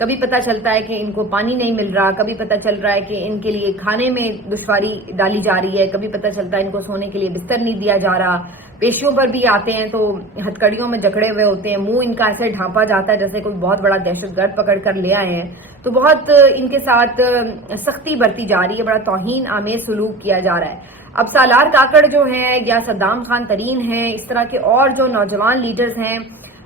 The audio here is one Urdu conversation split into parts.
کبھی پتہ چلتا ہے کہ ان کو پانی نہیں مل رہا، کبھی پتہ چل رہا ہے کہ ان کے لیے کھانے میں دشواری ڈالی جا رہی ہے، کبھی پتہ چلتا ہے ان کو سونے کے لیے بستر نہیں دیا جا رہا، پیشیوں پر بھی آتے ہیں تو ہتھکڑیوں میں جکڑے ہوئے ہوتے ہیں، منہ ان کا ایسے ڈھانپا جاتا ہے جیسے کوئی بہت بڑا دہشت گرد پکڑ کر لے آئے ہیں، تو بہت ان کے ساتھ سختی برتی جا رہی ہے، بڑا توہین آمیز سلوک کیا جا رہا ہے۔ اب سالار کاکڑ جو ہیں یا صدام خان ترین ہیں، اس طرح کے اور جو نوجوان لیڈرز ہیں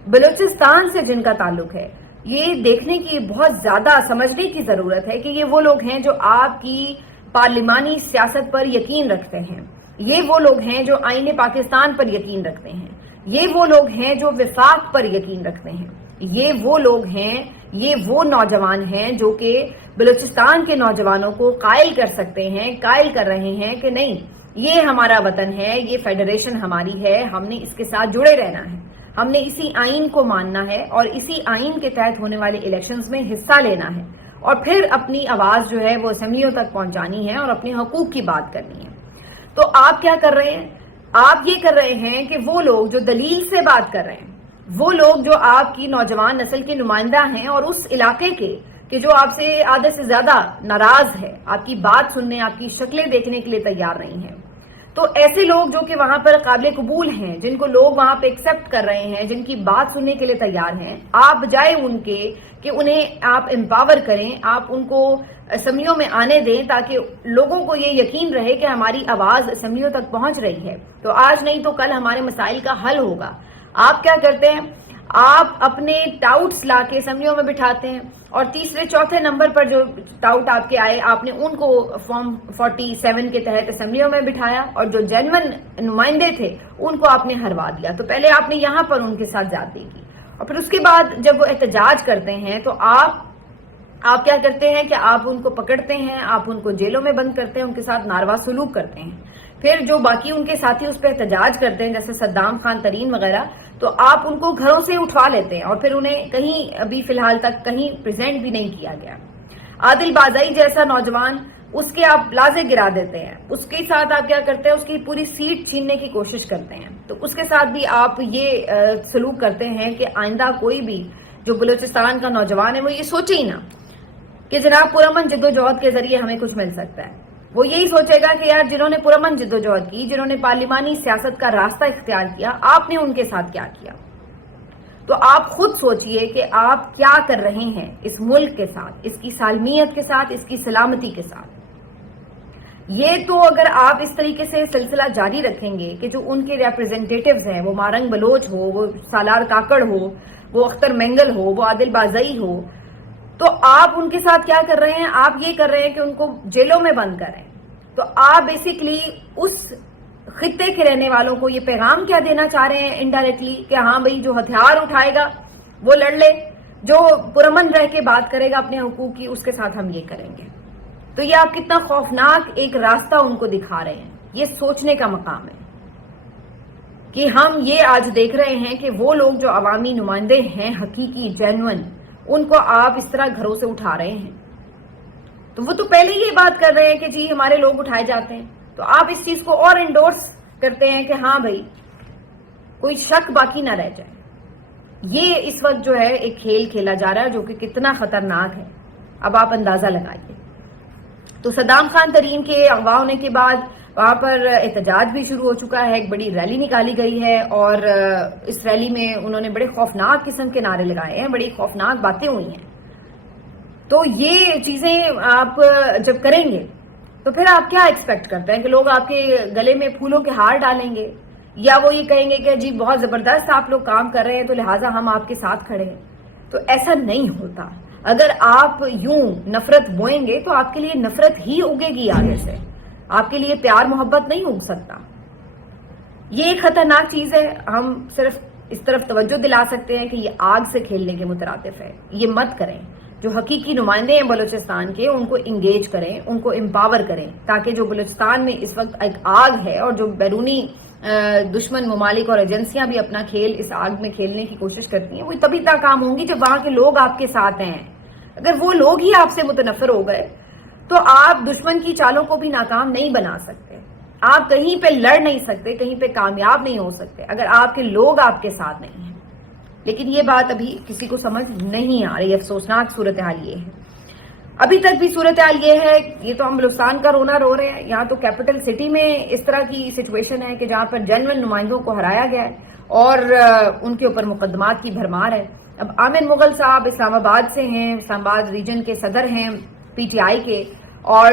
بلوچستان سے جن کا تعلق ہے، یہ دیکھنے کی بہت زیادہ سمجھنے کی ضرورت ہے کہ یہ وہ لوگ ہیں جو آپ کی پارلیمانی سیاست پر یقین رکھتے ہیں، یہ وہ لوگ ہیں جو آئین پاکستان پر یقین رکھتے ہیں، یہ وہ لوگ ہیں جو وفاق پر یقین رکھتے ہیں، یہ وہ لوگ ہیں، یہ وہ نوجوان ہیں جو کہ بلوچستان کے نوجوانوں کو قائل کر سکتے ہیں، قائل کر رہے ہیں کہ نہیں، یہ ہمارا وطن ہے، یہ فیڈریشن ہماری ہے، ہم نے اس کے ساتھ جڑے رہنا ہے، ہم نے اسی آئین کو ماننا ہے اور اسی آئین کے تحت ہونے والے الیکشنز میں حصہ لینا ہے، اور پھر اپنی آواز جو ہے وہ اسمبلیوں تک پہنچانی ہے اور اپنے حقوق کی بات کرنی ہے۔ تو آپ کیا کر رہے ہیں؟ آپ یہ کر رہے ہیں کہ وہ لوگ جو دلیل سے بات کر رہے ہیں، وہ لوگ جو آپ کی نوجوان نسل کے نمائندہ ہیں اور اس علاقے کے کہ جو آپ سے آدھے سے زیادہ ناراض ہے، آپ کی بات سننے، آپ کی شکلیں دیکھنے کے لیے تیار نہیں ہیں، تو ایسے لوگ جو کہ وہاں پر قابل قبول ہیں، جن کو لوگ وہاں پہ ایکسپٹ کر رہے ہیں، جن کی بات سننے کے لیے تیار ہیں، آپ بجائے ان کے کہ انہیں آپ امپاور کریں، آپ ان کو اسمبلیوں میں آنے دیں تاکہ لوگوں کو یہ یقین رہے کہ ہماری آواز اسمبلیوں تک پہنچ رہی ہے، تو آج نہیں تو کل ہمارے مسائل کا حل ہوگا۔ آپ کیا کرتے ہیں؟ آپ اپنے ٹاؤٹس لا کے اسمبلیوں میں بٹھاتے ہیں، اور تیسرے چوتھے نمبر پر جو ٹاؤٹ آپ کے آئے، آپ نے ان کو فارم 47 کے تحت اسمبلیوں میں بٹھایا، اور جو جینون نمائندے تھے ان کو آپ نے ہروا دیا۔ تو پہلے آپ نے یہاں پر ان کے ساتھ زیادتی کی، اور پھر اس کے بعد جب وہ احتجاج کرتے ہیں تو آپ کیا کرتے ہیں کہ آپ ان کو پکڑتے ہیں، آپ ان کو جیلوں میں بند کرتے ہیں، ان کے ساتھ ناروا سلوک کرتے ہیں۔ پھر جو باقی ان کے ساتھی اس پہ احتجاج کرتے ہیں جیسے صدام خان ترین وغیرہ، تو آپ ان کو گھروں سے اٹھوا لیتے ہیں اور پھر انہیں کہیں ابھی فی الحال تک کہیں پریزنٹ بھی نہیں کیا گیا۔ عادل بازائی جیسا نوجوان، اس کے آپ لازے گرا دیتے ہیں، اس کے ساتھ آپ کیا کرتے ہیں؟ اس کی پوری سیٹ چھیننے کی کوشش کرتے ہیں، تو اس کے ساتھ بھی آپ یہ سلوک کرتے ہیں کہ آئندہ کوئی بھی جو بلوچستان کا نوجوان ہے وہ یہ سوچے ہی نہ کہ جناب پرامن جدوجہد کے ذریعے ہمیں کچھ مل سکتا ہے۔ وہ یہی سوچے گا کہ یار جنہوں نے پرامن جدوجہد کی، جنہوں نے پارلیمانی سیاست کا راستہ اختیار کیا، آپ نے ان کے ساتھ کیا کیا؟ تو آپ خود سوچئے کہ آپ کیا کر رہے ہیں اس ملک کے ساتھ، اس کی سالمیت کے ساتھ، اس کی سلامتی کے ساتھ۔ یہ تو اگر آپ اس طریقے سے سلسلہ جاری رکھیں گے کہ جو ان کے ریپرزنٹیٹیوز ہیں، وہ مارنگ بلوچ ہو، وہ سالار کاکڑ ہو، وہ اختر مینگل ہو، وہ عادل بازائی ہو، تو آپ ان کے ساتھ کیا کر رہے ہیں؟ آپ یہ کر رہے ہیں کہ ان کو جیلوں میں بند کریں۔ تو آپ بیسیکلی اس خطے کے رہنے والوں کو یہ پیغام کیا دینا چاہ رہے ہیں انڈائریکٹلی کہ ہاں بھئی جو ہتھیار اٹھائے گا وہ لڑ لے، جو پرامن رہ کے بات کرے گا اپنے حقوق کی، اس کے ساتھ ہم یہ کریں گے۔ تو یہ آپ کتنا خوفناک ایک راستہ ان کو دکھا رہے ہیں۔ یہ سوچنے کا مقام ہے کہ ہم یہ آج دیکھ رہے ہیں کہ وہ لوگ جو عوامی نمائندے ہیں، حقیقی جینون، ان کو آپ اس طرح گھروں سے اٹھا رہے ہیں۔ تو وہ تو پہلے ہی یہ بات کر رہے ہیں کہ جی ہمارے لوگ اٹھائے جاتے ہیں، تو آپ اس چیز کو اور انڈورس کرتے ہیں کہ ہاں بھائی کوئی شک باقی نہ رہ جائے۔ یہ اس وقت جو ہے ایک کھیل کھیلا جا رہا ہے جو کہ کتنا خطرناک ہے، اب آپ اندازہ لگائیے۔ تو صدام خان ترین کے اغوا ہونے کے بعد وہاں پر احتجاج بھی شروع ہو چکا ہے، ایک بڑی ریلی نکالی گئی ہے، اور اس ریلی میں انہوں نے بڑے خوفناک قسم کے نعرے لگائے ہیں، بڑی خوفناک باتیں ہوئی ہیں۔ تو یہ چیزیں آپ جب کریں گے تو پھر آپ کیا ایکسپیکٹ کرتے ہیں کہ لوگ آپ کے گلے میں پھولوں کے ہار ڈالیں گے، یا وہ یہ کہیں گے کہ جی بہت زبردست آپ لوگ کام کر رہے ہیں تو لہٰذا ہم آپ کے ساتھ کھڑے ہیں؟ تو ایسا نہیں ہوتا۔ اگر آپ یوں نفرت بوئیں گے تو آپ کے لیے نفرت ہی اگے گی آگے سے، آپ کے لیے پیار محبت نہیں اگ سکتا۔ یہ ایک خطرناک چیز ہے۔ ہم صرف اس طرف توجہ دلا سکتے ہیں کہ یہ آگ سے کھیلنے کے مترادف ہے، یہ مت کریں۔ جو حقیقی نمائندے ہیں بلوچستان کے، ان کو انگیج کریں، ان کو امپاور کریں، تاکہ جو بلوچستان میں اس وقت ایک آگ ہے اور جو بیرونی دشمن ممالک اور ایجنسیاں بھی اپنا کھیل اس آگ میں کھیلنے کی کوشش کرتی ہیں، وہ تبھی ناکام ہوں گی جب وہاں کے لوگ آپ کے ساتھ ہیں۔ اگر وہ لوگ ہی آپ سے متنفر ہو گئے تو آپ دشمن کی چالوں کو بھی ناکام نہیں بنا سکتے، آپ کہیں پہ لڑ نہیں سکتے، کہیں پہ کامیاب نہیں ہو سکتے اگر آپ کے لوگ آپ کے ساتھ نہیں ہیں۔ لیکن یہ بات ابھی کسی کو سمجھ نہیں آ رہی. افسوسناک صورتحال یہ ہے. ابھی تک بھی صورتحال یہ ہے, یہ تو ہم بلوچستان کا رونا رو رہے ہیں, یہاں تو کیپٹل سٹی میں اس طرح کی سچویشن ہے کہ جہاں پر جنرل نمائندوں کو ہرایا گیا ہے اور ان کے اوپر مقدمات کی بھرمار ہے. اب آمن مغل صاحب اسلام آباد سے ہیں, اسلام آباد ریجن کے صدر ہیں پی ٹی آئی کے, اور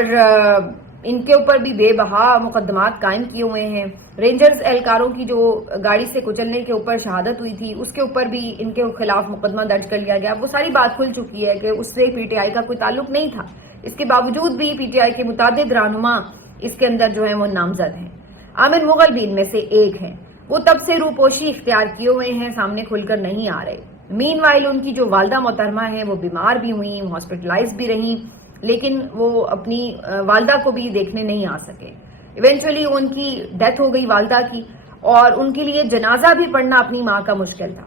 ان کے اوپر بھی بے بہا مقدمات قائم کیے ہوئے ہیں. رینجرز اہلکاروں کی جو گاڑی سے کچلنے کے اوپر شہادت ہوئی تھی اس کے اوپر بھی ان کے خلاف مقدمہ درج کر لیا گیا. وہ ساری بات کھل چکی ہے کہ اس سے پی ٹی آئی کا کوئی تعلق نہیں تھا. اس کے باوجود بھی پی ٹی آئی کے متعدد رہنما اس کے اندر جو ہیں وہ نامزد ہیں. آمن مغل بھی ان میں سے ایک ہیں. وہ تب سے روپوشی اختیار کیے ہوئے ہیں, سامنے کھل کر نہیں آ رہے. مین وائل ان کی جو والدہ محترمہ ہیں وہ بیمار بھی ہوئیں, ہاسپٹلائز بھی رہیں, لیکن وہ اپنی والدہ کو بھی دیکھنے نہیں آ سکے. ایونچولی ان کی ڈیتھ ہو گئی والدہ کی, اور ان کے لیے جنازہ بھی پڑھنا اپنی ماں کا مشکل تھا.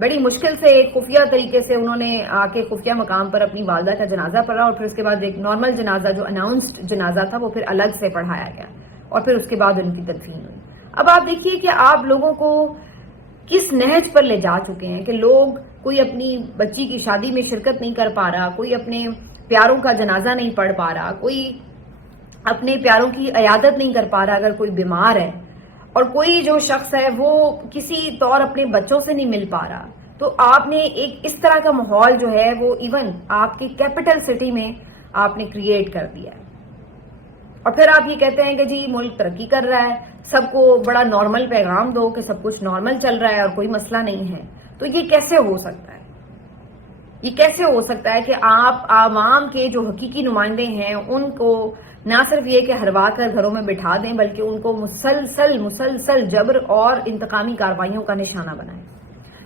بڑی مشکل سے ایک خفیہ طریقے سے انہوں نے آ کے خفیہ مقام پر اپنی والدہ کا جنازہ پڑھا, اور پھر اس کے بعد ایک نارمل جنازہ جو اناؤنسڈ جنازہ تھا وہ پھر الگ سے پڑھایا گیا, اور پھر اس کے بعد ان کی تدفین ہوئی. اب آپ دیکھیے کہ آپ لوگوں کو کس نہج پر لے جا چکے ہیں کہ لوگ کوئی اپنی بچی کی شادی میں شرکت نہیں کر پا رہا, کوئی اپنے پیاروں کا جنازہ نہیں پڑھ پا رہا, کوئی اپنے پیاروں کی عیادت نہیں کر پا رہا اگر کوئی بیمار ہے, اور کوئی جو شخص ہے وہ کسی طور اپنے بچوں سے نہیں مل پا رہا. تو آپ نے ایک اس طرح کا ماحول جو ہے وہ ایون آپ کی کیپٹل سٹی میں آپ نے کریٹ کر دیا ہے, اور پھر آپ یہ کہتے ہیں کہ جی ملک ترقی کر رہا ہے, سب کو بڑا نارمل پیغام دو کہ سب کچھ نارمل چل رہا ہے اور کوئی مسئلہ نہیں ہے. تو یہ کیسے ہو سکتا ہے؟ یہ کیسے ہو سکتا ہے کہ آپ عوام کے جو حقیقی نمائندے ہیں ان کو نہ صرف یہ کہ ہروا کر گھروں میں بٹھا دیں, بلکہ ان کو مسلسل جبر اور انتقامی کارروائیوں کا نشانہ بنائیں.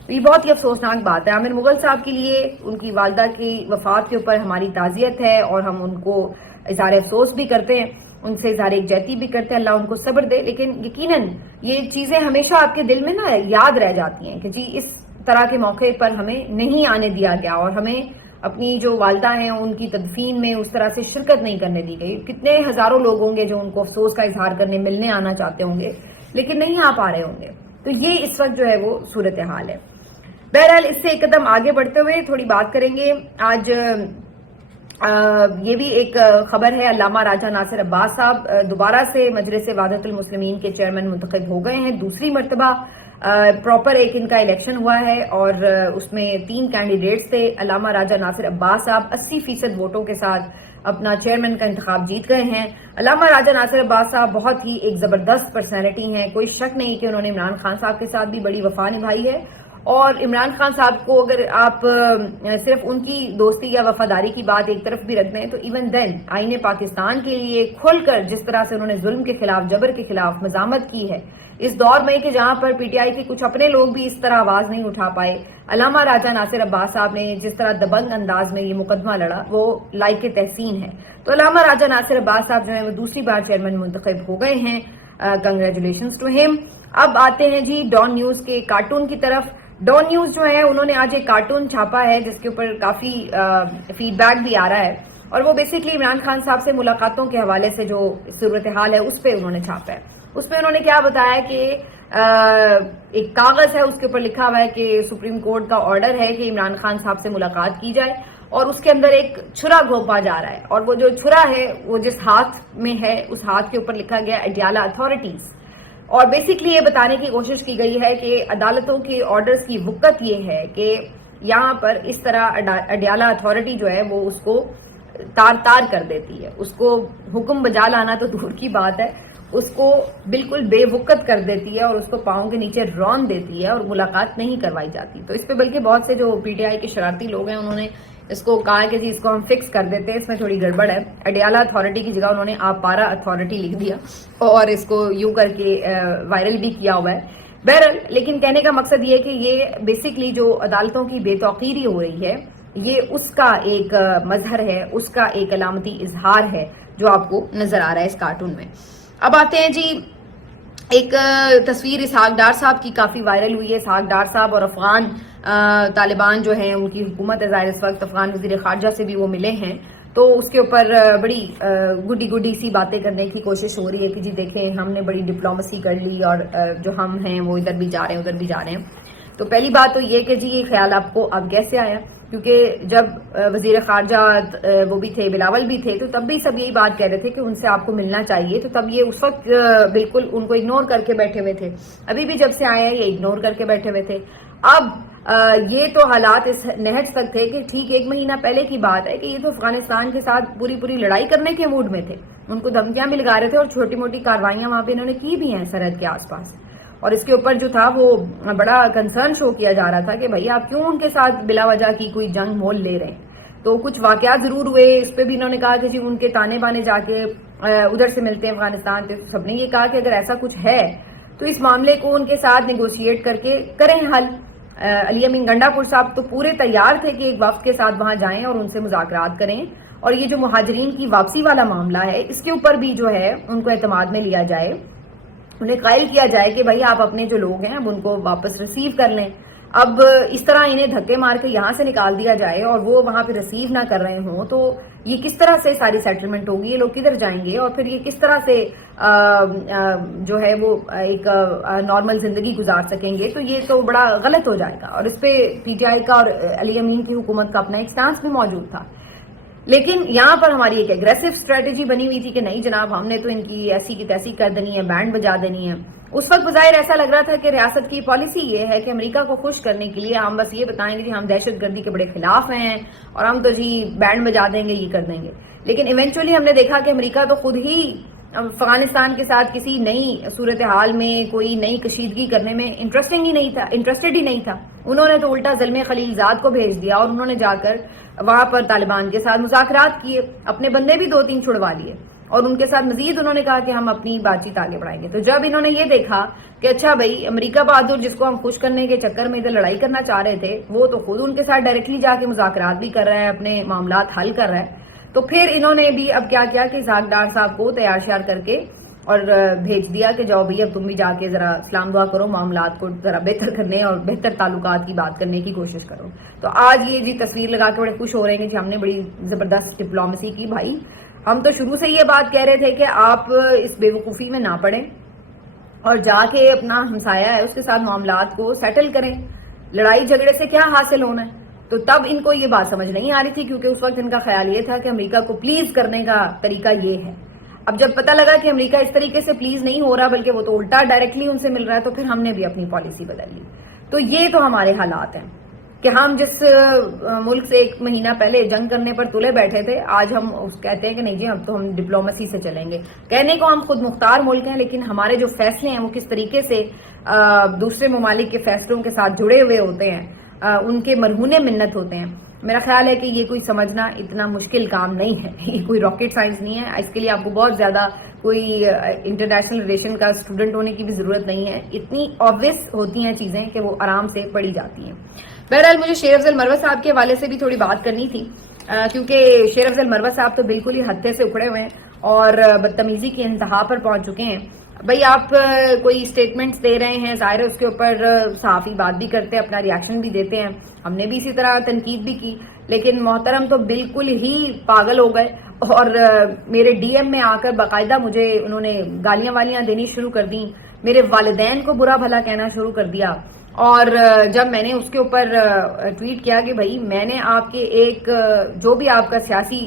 تو یہ بہت ہی افسوسناک بات ہے. آمن مغل صاحب کے لیے ان کی والدہ کی وفات کے اوپر ہماری تعزیت ہے, اور ہم ان کو اظہار افسوس بھی کرتے ہیں, ان سے اظہار یکجہتی بھی کرتے ہیں. اللہ ان کو صبر دے. لیکن یقیناً یہ چیزیں ہمیشہ آپ کے دل میں نا یاد رہ جاتی ہیں کہ جی اس طرح کے موقع پر ہمیں نہیں آنے دیا گیا, اور ہمیں اپنی جو والدہ ہیں ان کی تدفین میں اس طرح سے شرکت نہیں کرنے دی گئی. کتنے ہزاروں لوگ ہوں گے جو ان کو افسوس کا اظہار کرنے ملنے آنا چاہتے ہوں گے, لیکن نہیں آ پا رہے ہوں گے. تو یہ اس وقت جو ہے وہ صورتحال ہے. بہرحال اس سے ایک قدم آگے بڑھتے ہوئے تھوڑی بات کریں گے. آج یہ بھی ایک خبر ہے, علامہ راجہ ناصر عباس صاحب دوبارہ سے مجلس وحدت المسلمین کے چیئرمین منتخب ہو گئے ہیں. دوسری مرتبہ پراپر ایک ان کا الیکشن ہوا ہے, اور اس میں 3 کینڈیڈیٹس تھے. علامہ راجہ ناصر عباس صاحب 80% ووٹوں کے ساتھ اپنا چیئرمین کا انتخاب جیت گئے ہیں. علامہ راجہ ناصر عباس صاحب بہت ہی ایک زبردست پرسنالٹی ہیں. کوئی شک نہیں کہ انہوں نے عمران خان صاحب کے ساتھ بھی بڑی وفا نبھائی ہے, اور عمران خان صاحب کو اگر آپ صرف ان کی دوستی یا وفاداری کی بات ایک طرف بھی رکھ دیں تو ایون دین آئین پاکستان کے لیے کھل کر جس طرح سے انہوں نے ظلم کے خلاف, جبر کے خلاف مزاحمت کی ہے اس دور میں کہ جہاں پر پی ٹی آئی کے کچھ اپنے لوگ بھی اس طرح آواز نہیں اٹھا پائے, علامہ راجہ ناصر عباس صاحب نے جس طرح دبنگ انداز میں یہ مقدمہ لڑا وہ لائق تحسین ہے. تو علامہ راجہ ناصر عباس صاحب جو ہے وہ دوسری بار چیئرمین منتخب ہو گئے ہیں. کنگریچولیشنز ٹو ہم. اب آتے ہیں جی ڈان نیوز کے کارٹون کی طرف. ڈان نیوز جو ہے انہوں نے آج ایک کارٹون چھاپا ہے جس کے اوپر کافی فیڈ بیک بھی آ رہا ہے, اور وہ بیسکلی عمران خان صاحب سے ملاقاتوں کے حوالے سے جو صورتحال ہے اس پہ انہوں نے چھاپا ہے. اس میں انہوں نے کیا بتایا کہ ایک کاغذ ہے, اس کے اوپر لکھا ہوا ہے کہ سپریم کورٹ کا آرڈر ہے کہ عمران خان صاحب سے ملاقات کی جائے, اور اس کے اندر ایک چھرا گھونپا جا رہا ہے, اور وہ جو چھرا ہے وہ جس ہاتھ میں ہے اس ہاتھ کے اوپر لکھا گیا اڈیالہ اتھارٹیز. اور بیسکلی یہ بتانے کی کوشش کی گئی ہے کہ عدالتوں کے آرڈرز کی وقت یہ ہے کہ یہاں پر اس طرح اڈیالہ اتھارٹی جو ہے وہ اس کو تار کر دیتی ہے, اس کو حکم بجا لانا تو دور کی بات ہے, اس کو بالکل بے وقت کر دیتی ہے اور اس کو پاؤں کے نیچے رون دیتی ہے, اور ملاقات نہیں کروائی جاتی. تو اس پہ بلکہ بہت سے جو پی ٹی آئی کے شرارتی لوگ ہیں انہوں نے اس کو کہا کہ جی اس کو ہم فکس کر دیتے ہیں, اس میں تھوڑی گڑبڑ ہے. اڈیالہ اتھارٹی کی جگہ انہوں نے آپارا اتھارٹی لکھ دیا, اور اس کو یوں کر کے وائرل بھی کیا ہوا ہے. بہرحال لیکن کہنے کا مقصد یہ کہ یہ بیسکلی جو عدالتوں کی بے توقیری ہو رہی ہے یہ اس کا ایک مظہر ہے, اس کا ایک علامتی اظہار ہے جو آپ کو نظر آ رہا ہے اس کارٹون میں. اب آتے ہیں جی ایک تصویر اسحاق ڈار صاحب کی کافی وائرل ہوئی ہے. اسحاق ڈار صاحب اور افغان طالبان جو ہیں ان کی حکومت ہے, ظاہر اس وقت افغان وزیر خارجہ سے بھی وہ ملے ہیں, تو اس کے اوپر بڑی گڈی سی باتیں کرنے کی کوشش ہو رہی ہے کہ جی دیکھیں ہم نے بڑی ڈپلومسی کر لی, اور جو ہم ہیں وہ ادھر بھی جا رہے ہیں ادھر بھی جا رہے ہیں. تو پہلی بات تو یہ کہ جی یہ خیال آپ کو اب کیسے آیا، کیونکہ جب وزیر خارجہ وہ بھی تھے، بلاول بھی تھے، تو تب بھی سب یہی بات کہہ رہے تھے کہ ان سے آپ کو ملنا چاہیے، تو تب یہ اس وقت بالکل ان کو اگنور کر کے بیٹھے ہوئے تھے. ابھی بھی جب سے آئے ہیں یہ اگنور کر کے بیٹھے ہوئے تھے. اب یہ تو حالات اس نہج تک تھے کہ ٹھیک 1 مہینہ پہلے کی بات ہے کہ یہ تو افغانستان کے ساتھ پوری لڑائی کرنے کے موڈ میں تھے، ان کو دھمکیاں بھی لگا رہے تھے اور چھوٹی موٹی کاروائیاں وہاں پہ انہوں نے کی بھی ہیں سرحد کے آس پاس. اور اس کے اوپر جو تھا وہ بڑا کنسرن شو کیا جا رہا تھا کہ بھائی آپ کیوں ان کے ساتھ بلا وجہ کی کوئی جنگ مول لے رہے ہیں. تو کچھ واقعات ضرور ہوئے، اس پہ بھی انہوں نے کہا کہ جی ان کے تانے بانے جا کے ادھر سے ملتے ہیں افغانستان سے. سب نے یہ کہا کہ اگر ایسا کچھ ہے تو اس معاملے کو ان کے ساتھ نیگوشیٹ کر کے کریں حل. علی امین گنڈا پور صاحب تو پورے تیار تھے کہ ایک وفد کے ساتھ وہاں جائیں اور ان سے مذاکرات کریں، اور یہ جو مہاجرین کی واپسی والا معاملہ ہے اس کے اوپر بھی جو ہے ان کو اعتماد میں لیا جائے، انہیں قائل کیا جائے کہ بھائی آپ اپنے جو لوگ ہیں اب ان کو واپس ریسیو کر لیں. اب اس طرح انہیں دھکے مار کے یہاں سے نکال دیا جائے اور وہ وہاں پہ ریسیو نہ کر رہے ہوں تو یہ کس طرح سے ساری سیٹلمنٹ ہوگی، یہ لوگ کدھر جائیں گے اور پھر یہ کس طرح سے جو ہے وہ ایک نارمل زندگی گزار سکیں گے. تو یہ تو بڑا غلط ہو جائے گا، اور اس پہ پی ٹی آئی کا اور علی امین کی حکومت کا اپنا ایک سٹانس بھی موجود تھا. لیکن یہاں پر ہماری ایک ایگریسو اسٹریٹجی بنی ہوئی تھی کہ نہیں جناب ہم نے تو ان کی ایسی کی تیسی کر دینی ہے، بینڈ بجا دینی ہے. اس وقت بظاہر ایسا لگ رہا تھا کہ ریاست کی پالیسی یہ ہے کہ امریکہ کو خوش کرنے کے لیے ہم بس یہ بتائیں گے کہ ہم دہشت گردی کے بڑے خلاف ہیں اور ہم تو جی بینڈ بجا دیں گے، یہ کر دیں گے. لیکن ایونچولی ہم نے دیکھا کہ امریکہ تو خود ہی افغانستان کے ساتھ کسی نئی صورتحال میں کوئی نئی کشیدگی کرنے میں انٹرسٹڈ ہی نہیں تھا. انہوں نے تو الٹا زلمے خلیل زاد کو بھیج دیا اور انہوں نے جا کر وہاں پر طالبان کے ساتھ مذاکرات کیے، اپنے بندے بھی 2-3 چھڑوا لیے اور ان کے ساتھ مزید انہوں نے کہا کہ ہم اپنی بات چیت آگے بڑھائیں گے. تو جب انہوں نے یہ دیکھا کہ اچھا بھائی امریکہ بہادر جس کو ہم خوش کرنے کے چکر میں ادھر لڑائی کرنا چاہ رہے تھے وہ تو خود ان کے ساتھ ڈائریکٹلی جا کے مذاکرات بھی کر رہا ہے، اپنے معاملات حل کر رہا ہے، تو پھر انہوں نے بھی اب کیا کیا کہ اسحاق ڈار صاحب کو تیار شیار کر کے اور بھیج دیا کہ جاؤ بھائی اب تم بھی جا کے ذرا اسلام دعا کرو، معاملات کو ذرا بہتر کرنے اور بہتر تعلقات کی بات کرنے کی کوشش کرو. تو آج یہ جی تصویر لگا کے بڑے خوش ہو رہے ہیں کہ ہم نے بڑی زبردست ڈپلومیسی کی. بھائی ہم تو شروع سے یہ بات کہہ رہے تھے کہ آپ اس بے وقوفی میں نہ پڑیں اور جا کے اپنا ہمسایہ ہے اس کے ساتھ معاملات کو سیٹل کریں، لڑائی جھگڑے سے کیا حاصل ہونا ہے. تو تب ان کو یہ بات سمجھ نہیں آ رہی تھی کیونکہ اس وقت ان کا خیال یہ تھا کہ امریکہ کو پلیز کرنے کا طریقہ یہ ہے. اب جب پتہ لگا کہ امریکہ اس طریقے سے پلیز نہیں ہو رہا بلکہ وہ تو الٹا ڈائریکٹلی ان سے مل رہا ہے تو پھر ہم نے بھی اپنی پالیسی بدل لی. تو یہ تو ہمارے حالات ہیں کہ ہم جس ملک سے 1 مہینہ پہلے جنگ کرنے پر تلے بیٹھے تھے آج ہم کہتے ہیں کہ نہیں جی اب تو ہم ڈپلومیسی سے چلیں گے. کہنے کو ہم خود مختار ملک ہیں لیکن ہمارے جو فیصلے ہیں وہ کس طریقے سے دوسرے ممالک کے فیصلوں کے ساتھ جڑے ہوئے ہوتے ہیں، ان کے مرہون منت ہوتے ہیں. میرا خیال ہے کہ یہ کوئی سمجھنا اتنا مشکل کام نہیں ہے، یہ کوئی راکٹ سائنس نہیں ہے. اس کے لیے آپ کو بہت زیادہ کوئی انٹرنیشنل ریلیشن کا اسٹوڈنٹ ہونے کی بھی ضرورت نہیں ہے. اتنی آبویس ہوتی ہیں چیزیں کہ وہ آرام سے پڑھی جاتی ہیں. بہرحال مجھے شیر افضل مروت صاحب کے حوالے سے بھی تھوڑی بات کرنی تھی کیونکہ شیر افضل مروت صاحب تو بالکل ہی ہتھے سے اکھڑے ہوئے ہیں اور بدتمیزی کی انتہا پر پہنچ چکے ہیں. بھائی آپ کوئی اسٹیٹمنٹس دے رہے ہیں، ظاہر ہے اس کے اوپر صحافی بات بھی کرتے ہیں، اپنا ریاکشن بھی دیتے ہیں، ہم نے بھی اسی طرح تنقید بھی کی، لیکن محترم تو بالکل ہی پاگل ہو گئے اور میرے ڈی ایم میں آ کر باقاعدہ مجھے انہوں نے گالیاں والیاں دینی شروع کر دیں، میرے والدین کو برا بھلا کہنا شروع کر دیا. اور جب میں نے اس کے اوپر ٹویٹ کیا کہ بھائی میں نے آپ کے ایک جو بھی آپ کا سیاسی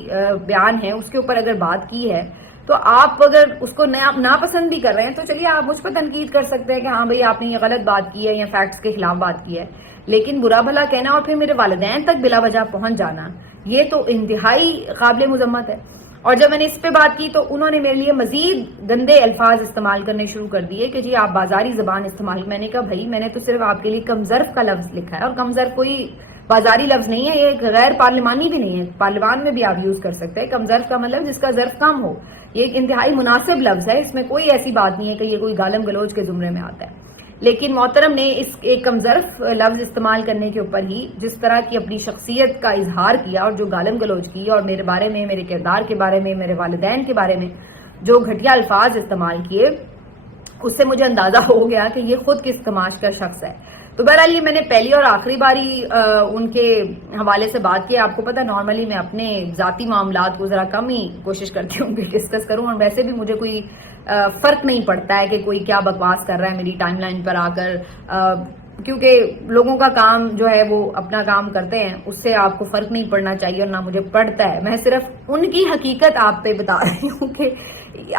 بیان ہے اس کے اوپر اگر بات کی ہے تو آپ اگر اس کو ناپسند بھی کر رہے ہیں تو چلیے آپ مجھ پر تنقید کر سکتے ہیں کہ ہاں بھئی آپ نے یہ غلط بات کی ہے یا فیکٹس کے خلاف بات کی ہے، لیکن برا بھلا کہنا اور پھر میرے والدین تک بلا وجہ پہنچ جانا یہ تو انتہائی قابل مذمت ہے. اور جب میں نے اس پہ بات کی تو انہوں نے میرے لیے مزید گندے الفاظ استعمال کرنے شروع کر دیے کہ جی آپ بازاری زبان استعمال. میں نے کہا بھائی میں نے تو صرف آپ کے لیے کمظرف کا لفظ لکھا ہے اور کمظرف کوئی بازاری لفظ نہیں ہے، یہ غیر پارلیمانی بھی نہیں ہے، پارلیمان میں بھی آپ یوز کر سکتے ہیں. کمظرف کا مطلب جس کا ظرف کم ہو، یہ ایک انتہائی مناسب لفظ ہے، اس میں کوئی ایسی بات نہیں ہے کہ یہ کوئی گالم گلوچ کے زمرے میں آتا ہے. لیکن محترم نے اس ایک کمظرف لفظ استعمال کرنے کے اوپر ہی جس طرح کی اپنی شخصیت کا اظہار کیا اور جو گالم گلوچ کی اور میرے بارے میں، میرے کردار کے بارے میں، میرے والدین کے بارے میں جو گھٹیا الفاظ استعمال کیے، اس سے مجھے اندازہ ہو گیا کہ یہ خود کس کماش کا شخص ہے. تو بہرحال یہ میں نے پہلی اور آخری باری ان کے حوالے سے بات کی. آپ کو پتا نارملی میں اپنے ذاتی معاملات کو ذرا کم ہی کوشش کرتی ہوں کہ ڈسکس کروں، اور ویسے بھی مجھے کوئی فرق نہیں پڑتا ہے کہ کوئی کیا بکواس کر رہا ہے میری ٹائم لائن پر آ کر. کیونکہ لوگوں کا کام جو ہے وہ اپنا کام کرتے ہیں، اس سے آپ کو فرق نہیں پڑنا چاہیے اور نہ مجھے پڑتا ہے. میں صرف ان کی حقیقت آپ پہ بتا رہی ہوں کہ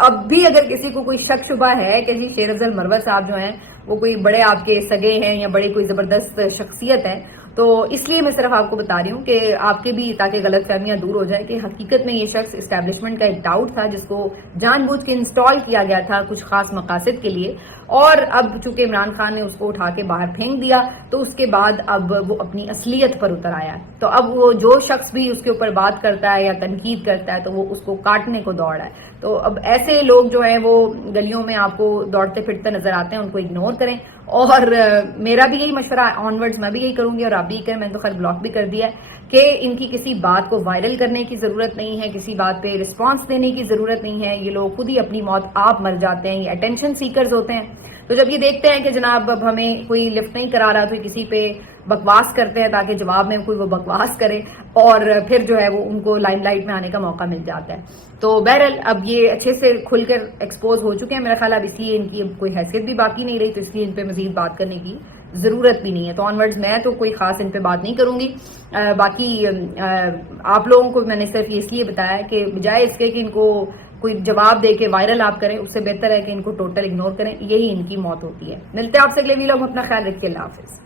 اب بھی اگر کسی کو کوئی شک شبہ ہے کہ جی شیر افضل مروت صاحب جو ہیں وہ کوئی بڑے آپ کے سگے ہیں یا بڑے کوئی زبردست شخصیت ہے، تو اس لیے میں صرف آپ کو بتا رہی ہوں کہ آپ کے بھی تاکہ غلط فہمیاں دور ہو جائے کہ حقیقت میں یہ شخص اسٹیبلشمنٹ کا ایک ڈاؤٹ تھا جس کو جان بوجھ کے انسٹال کیا گیا تھا کچھ خاص مقاصد کے لیے، اور اب چونکہ عمران خان نے اس کو اٹھا کے باہر پھینک دیا تو اس کے بعد اب وہ اپنی اصلیت پر اتر آیا ہے. تو اب وہ جو شخص بھی اس کے اوپر بات کرتا ہے یا تنقید کرتا ہے تو وہ اس کو کاٹنے کو دوڑ ہے. تو اب ایسے لوگ جو ہیں وہ گلیوں میں آپ کو دوڑتے پھرتے نظر آتے ہیں، ان کو اگنور کریں. اور میرا بھی یہی مشورہ آنورڈز میں بھی یہی کروں گی اور آپ بھی کریں، میں نے تو خیر بلاک بھی کر دیا ہے کہ ان کی کسی بات کو وائرل کرنے کی ضرورت نہیں ہے، کسی بات پہ رسپانس دینے کی ضرورت نہیں ہے. یہ لوگ خود ہی اپنی موت آپ مر جاتے ہیں، یہ اٹینشن سیکرز ہوتے ہیں. تو جب یہ دیکھتے ہیں کہ جناب اب ہمیں کوئی لفٹ نہیں کرا رہا تو کسی پہ بکواس کرتے ہیں تاکہ جواب میں کوئی وہ بکواس کرے اور پھر جو ہے وہ ان کو لائم لائٹ میں آنے کا موقع مل جاتا ہے. تو بہرحال اب یہ اچھے سے کھل کر ایکسپوز ہو چکے ہیں، میرا خیال اب اس لیے ان کی اب کوئی حیثیت بھی باقی نہیں رہی، تو اس لیے ان پہ مزید بات کرنے کی ضرورت بھی نہیں ہے. تو آنورڈز میں تو کوئی خاص ان پہ بات نہیں کروں گی. باقی آپ لوگوں کو میں نے صرف یہ اس لیے بتایا کہ بجائے اس کے کہ ان کو کوئی جواب دے کے وائرل آپ کریں، اس سے بہتر ہے کہ ان کو ٹوٹل اگنور کریں. یہی ان کی موت ہوتی ہے. ملتے ہیں آپ سے اگلے ویلاگ میں، اپنا خیال رکھیے. اللہ حافظ.